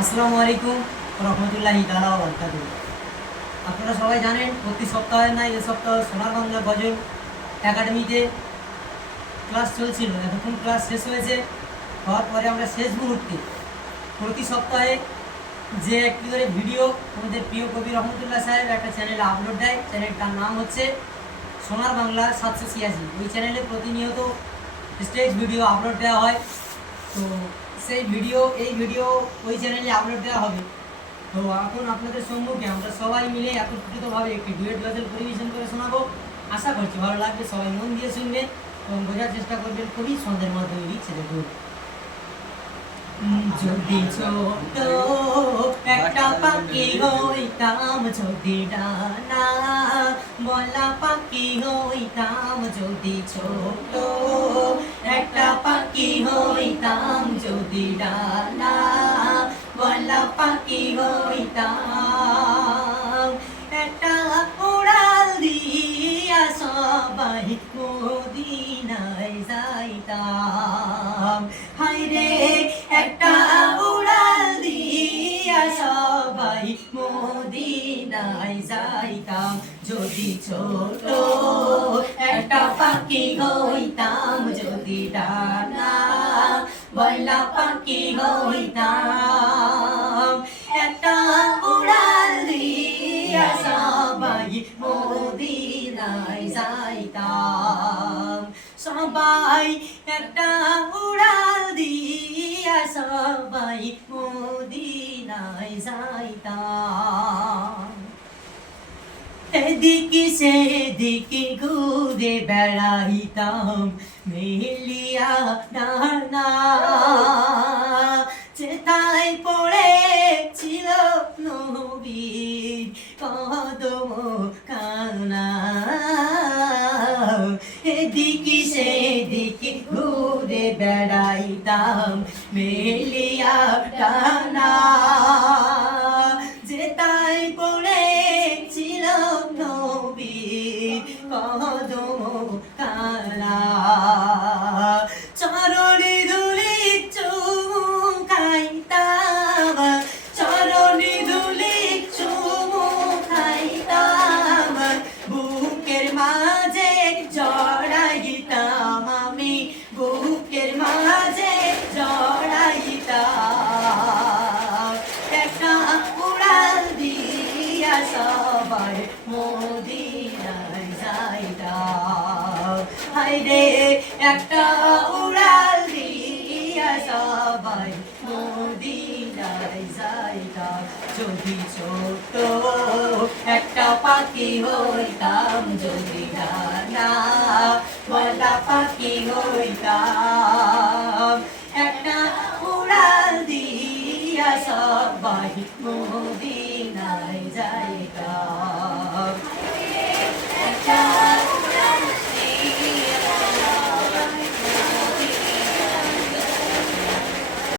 আসসালামু আলাইকুম রহমতুল্লাহি তাআলা ওয়া বারাকাতুহু। আপনারা সবাই জানেন প্রতি সপ্তাহে না এই সপ্তাহ সোনার বাংলা গজল একাডেমিতে ক্লাস চলছিল। এতক্ষণ ক্লাস শেষ হয়েছে, হওয়ার পরে আমরা শেষ মুহূর্তে প্রতি সপ্তাহে যে একটি করে ভিডিও আমাদের প্রিয় কবি রহমতুল্লাহ সাহেব একটা চ্যানেলে আপলোড দেয়। চ্যানেলটার নাম হচ্ছে সোনার বাংলা 786। ওই চ্যানেলে প্রতিনিয়ত স্টেজ ভিডিও আপলোড দেওয়া হয়। তো সেই ভিডিও এই ভিডিও ওই চ্যানেলে আপলোড দেওয়া হবে। তো এখন আপনাদের সম্মুখে আমরা সবাই মিলে একত্রিতভাবে একটি ডুয়েট গজল পরিবেশন করে শোনাবো। আশা করছি ভালো লাগবে, সবাই মন দিয়ে শুনবেন এবং বোঝার চেষ্টা করবেন কবি ছন্দের মাধ্যমে লিখছে। দেখুন, যদি ছোট একটা পাখি হইতাম, যদি ডানা বলা পাখি হইতাম, যদি ছোট একটা পাখি হইতাম, যদি ডানা বলা পাখি হইতাম, একটা উড়াল দিয়া সবাই মদিনায় যাইতাম। হায়রে একটা উড়াল দিয়া সবাই মদিনায় যাইতাম, যদি ছোট একটা পাখি হইতাম, যদি ডানা বলা পাখি হইতাম, একটা উড়াল দিয়া সবাই মদিনায় যাইতাম। সবাই একটা উড়াল দিয়া সবাই মদিনায় যাইতাম। এদিকে সেদিকে ঘুরে বেড়াইতাম, মেলিয়া ডানা চেতায় পড়েছিল নবীর কদম খানা। এদিকে সেদিকে ঘুরে বেড়াইতাম, মেলিয়া ডানা যেতাই পড়েছিল নবীর কদম খানা। চরণে ধুলি চুমুকাইতাম, চরণে ধুলি চুমুকাইতাম, বুকের মাঝে জড়াইতাম আমি, বুকের মাঝে জড়াইতাম। একটা উড়াল দিয়া সবাই মদিনায় যাইতাম। হায়রে একটা উড়াল দিয়া সবাই মদিনায় যাইতাম, যদি ছোট একটা পাখি হইতাম, যদি ডানা বলা পাখি হইতাম, একটা উড়াল দিয়া সবাই মদিনায় যাইতাম।